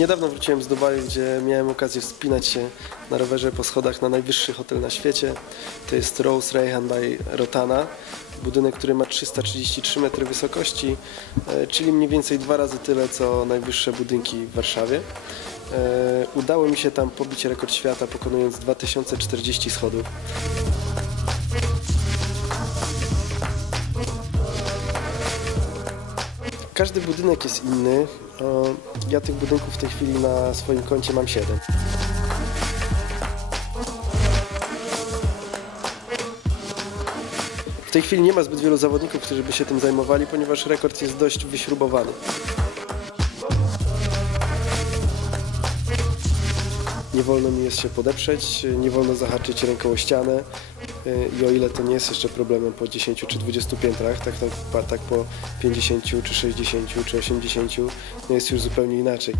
Niedawno wróciłem z Dubaju, gdzie miałem okazję wspinać się na rowerze po schodach na najwyższy hotel na świecie. To jest Rose Rayhan by Rotana. Budynek, który ma 333 metry wysokości, e, czyli mniej więcej dwa razy tyle, co najwyższe budynki w Warszawie. E, Udało mi się tam pobić rekord świata, pokonując 2040 schodów. Każdy budynek jest inny. Ja tych budynków w tej chwili na swoim koncie mam 7. W tej chwili nie ma zbyt wielu zawodników, którzy by się tym zajmowali, ponieważ rekord jest dość wyśrubowany. Nie wolno mi jest się podeprzeć, nie wolno zahaczyć ręką o ścianę i o ile to nie jest jeszcze problemem po 10 czy 20 piętrach, tak, tak, tak po 50 czy 60 czy 80 no jest już zupełnie inaczej.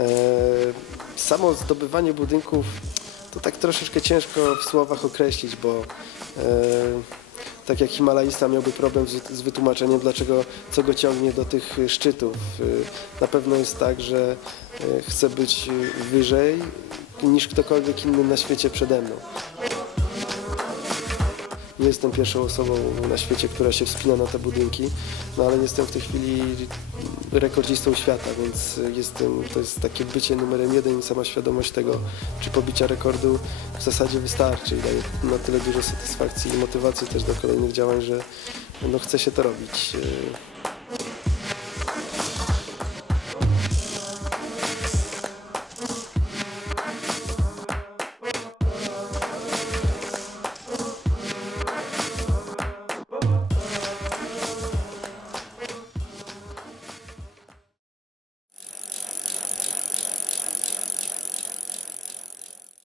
E, Samo zdobywanie budynków to tak troszeczkę ciężko w słowach określić, bo e, tak jak Himalajista miałby problem z, z wytłumaczeniem, dlaczego, co go ciągnie do tych szczytów. E, Na pewno jest tak, że e, chcę być wyżej niż ktokolwiek inny na świecie przede mną. Nie jestem pierwszą osobą na świecie, która się wspina na te budynki, no ale jestem w tej chwili rekordzistą świata, więc jestem, to jest takie bycie numerem jeden i sama świadomość tego, czy pobicia rekordu w zasadzie wystarczy i daje na tyle dużo satysfakcji i motywacji też do kolejnych działań, że no chce się to robić.